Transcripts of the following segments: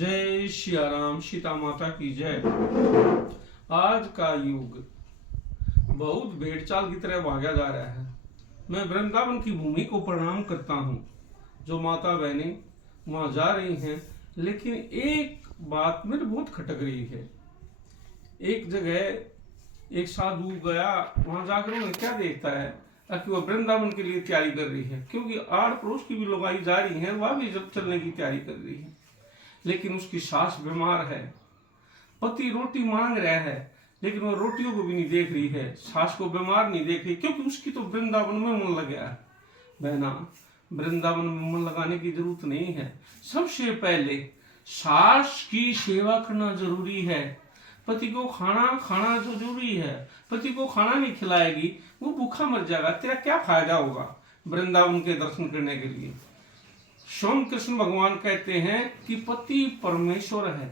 जय सिया राम, सीता माता की जय। आज का युग बहुत भेड़चाल की तरह भागा जा रहा है। मैं वृंदावन की भूमि को प्रणाम करता हूँ। जो माता बहनें वहाँ जा रही हैं, लेकिन एक बात मेरे बहुत खटक रही है। एक जगह एक साधु गया, वहाँ जाकर उन्हें क्या देखता है ताकि वह वृंदावन के लिए तैयारी कर रही है, क्योंकि आड़ पड़ोस की भी लोग आई जा रही हैं, वह भी जब चलने की तैयारी कर रही है। लेकिन उसकी सास बीमार है, पति रोटी मांग रहा है, लेकिन वो रोटियों को भी नहीं देख रही है, सास को बीमार नहीं देख रही, क्योंकि उसकी तो वृंदावन में मन लग गया है। बहना, वृंदावन में मन लगाने की जरूरत नहीं है। सबसे पहले सास की सेवा करना जरूरी है। पति को खाना खाना जो जरूरी है। पति को खाना नहीं खिलाएगी, वो भूखा मर जाएगा, तेरा क्या फायदा होगा वृंदावन के दर्शन करने के लिए। स्वयं कृष्ण भगवान कहते हैं कि पति परमेश्वर है,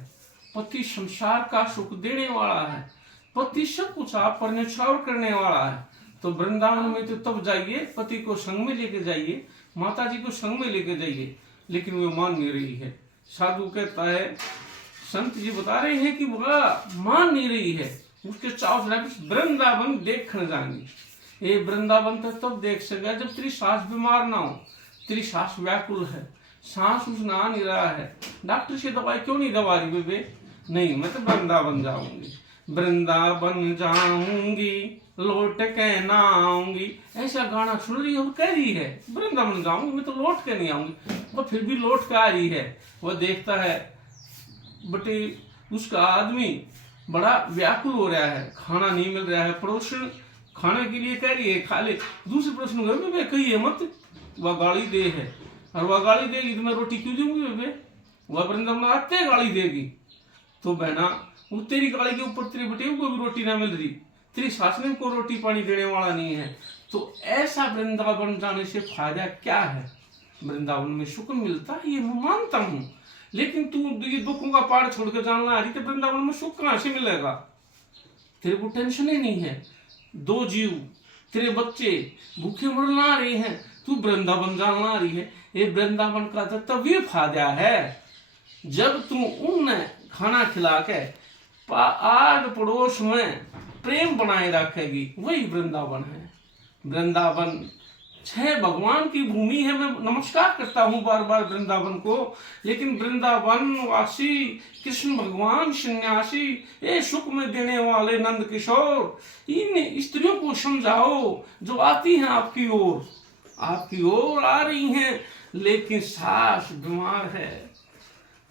पति संसार का सुख देने वाला है, पति सब कुछ आप पर न्यौछावर करने वाला है। तो वृंदावन में तो तब जाइए, पति को संग में लेके जाइए, माता जी को संग में लेके जाइए, लेकिन वो मान नहीं रही है। साधु कहता है, संत जी बता रहे हैं कि वह मान नहीं रही है, उसके चाव वृंदावन देखने जाएंगे। ये वृंदावन तो तब देख सकेगा जब तेरी सास बीमार ना हो, तेरी सास व्याकुल है, सांस उसने आ नहीं रहा है, डॉक्टर से दवाई क्यों नहीं दवा रही बेबे? नहीं, मैं तो वृंदावन जाऊंगी, वृंदावन जाऊंगी, लौट के ना आऊंगी। ऐसा गाना सुन रही है और कह रही है वृंदावन जाऊंगी, मैं तो लौट के नहीं आऊंगी। वो फिर भी लौट के आ रही है। वह देखता है बटे उसका आदमी बड़ा व्याकुल हो रहा है, खाना नहीं मिल रहा है, पड़ोसन खाने के लिए कह रही है खा ले, दूसरे पड़ोसन में कही मत, वह गाली दे है, और वह गाली देगी तो मैं रोटी क्यों दूंगी बेबे? वह वृंदावन आते गाली देगी। तो बहना, वो तेरी गाली के ऊपर तेरे बेटे को भी रोटी ना मिल रही, तेरी सास ने को रोटी पानी देने वाला नहीं है, तो ऐसा वृंदावन जाने से फायदा क्या है? वृंदावन में सुख मिलता है, ये मैं मानता हूँ, लेकिन तू ये दुखों का पहाड़ छोड़कर जानना आ रही तो वृंदावन में सुख कहाँ से मिलेगा? तेरे को टेंशन ही नहीं है, दो जीव तेरे बच्चे भूखे मरना आ रहे हैं, तू वृंदावन जाना आ रही है। ये वृंदावन का तो तभी फायदा है जब तू उन्हें खाना खिला के आड़ पड़ोस में प्रेम बनाए रखेगी, वही वृंदावन है। वृंदावन छह भगवान की भूमि है। मैं नमस्कार करता हूँ बार बार वृंदावन को, लेकिन वृंदावन वासी कृष्ण भगवान सन्यासी, ये सुख में देने वाले नंद किशोर, इन स्त्रियों को समझाओ जो आती हैं आपकी ओर आ रही हैं, लेकिन सास बीमार है,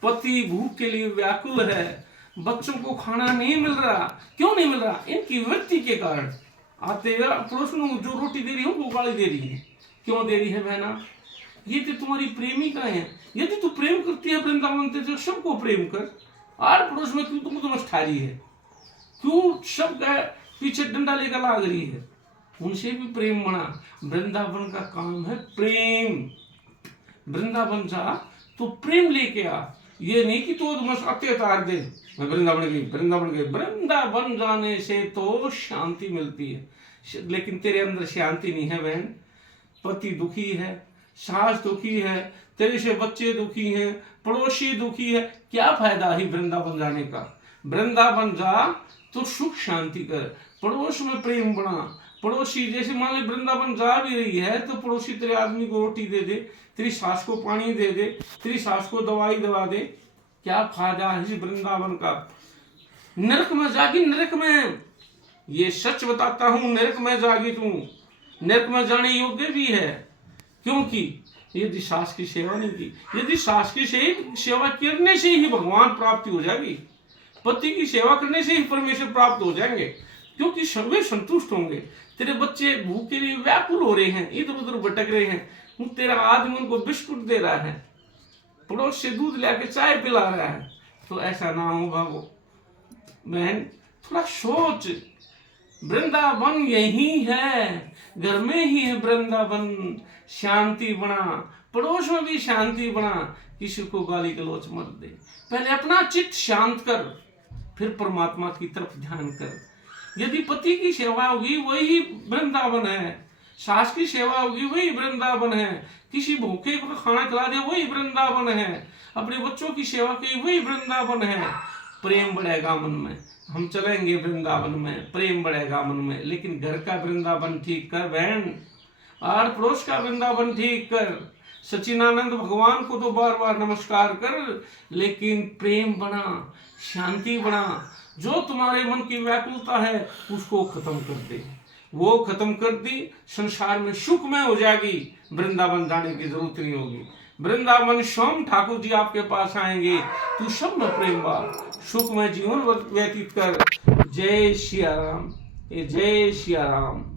पति भूख के लिए व्याकुल है, बच्चों को खाना नहीं मिल रहा। क्यों नहीं मिल रहा? इनकी वृत्ति के कारण। आते पड़ोसन जो रोटी दे रही है उनको गाली दे रही है। क्यों दे रही है बहना? ये तो तुम्हारी प्रेमिका है। यदि तू प्रेम करती है वृंदावन से, तो सबको प्रेम कर। आर पड़ोस में क्यों तुमको मस्ठारी है? क्यों सब पीछे डंडा लेकर लाग रही है? उनसे भी प्रेम बना। वृंदावन का काम है प्रेम। वृंदावन जा तो प्रेम लेके आ, ये नहीं कि तो बस अत्याचार दे। मैं वृंदावन जाने से तो शांति मिलती है, लेकिन तेरे अंदर शांति नहीं है बहन। पति दुखी है, सास दुखी है, तेरे से बच्चे दुखी हैं, पड़ोसी दुखी है, क्या फायदा है वृंदावन जाने का? वृंदावन जा तो सुख शांति कर, पड़ोस में प्रेम बना। पड़ोसी जैसे मान ली वृंदावन जा भी रही है तो पड़ोसी तेरे आदमी को रोटी दे दे, तेरी सास को पानी दे दे, तेरी सास को दवाई दवा दे, क्या फायदा है इस वृंदावन का? नरक में जागी, नरक में, ये सच बताता हूं, नरक में जागी तू। नरक में जाने योग्य भी है, क्योंकि यदि सास की सेवा नहीं की, यदि सास की सेवा करने से ही भगवान प्राप्ति हो जाएगी, पति की सेवा करने से ही परमेश्वर प्राप्त हो जाएंगे, क्योंकि सभी संतुष्ट होंगे। तेरे बच्चे भूख के लिए व्याकुल हो रहे हैं, इधर उधर भटक रहे हैं, तेरा आदमी उनको बिस्कुट दे रहा है, पड़ोस से दूध लाके चाय पिला रहा है, तो ऐसा ना हो बाबू बहन, थोड़ा सोच। वृंदावन यही है, घर में ही है वृंदावन। शांति बना, पड़ोस में भी शांति बना, किसी को गाली गलौच मत दे। पहले अपना चित्त शांत कर, फिर परमात्मा की तरफ ध्यान कर। यदि पति की सेवा होगी, वही वृंदावन है। सास की सेवा होगी वही वृंदावन है, किसी भूखे को खाना खिला दे वही वृंदावन है, अपने बच्चों की सेवा की वही वृंदावन है। प्रेम बढ़ेगा मन में, हम चलेंगे वृंदावन में, प्रेम बढ़ेगा मन में। लेकिन घर का वृंदावन ठीक कर बहन, आर पड़ोस का वृंदावन ठीक कर। सचिनानंद भगवान को तो बार बार नमस्कार कर, लेकिन प्रेम बना, शांति बना। जो तुम्हारे मन की व्याकुलता है उसको खत्म कर दे, वो खत्म कर दी, संसार में सुखमय हो जाएगी, वृंदावन जाने की जरूरत नहीं होगी। वृंदावन सोम ठाकुर जी आपके पास आएंगे, तू सब में प्रेम बार, सुखमय जीवन व्यतीत कर। जय सिया राम, जय सिया राम।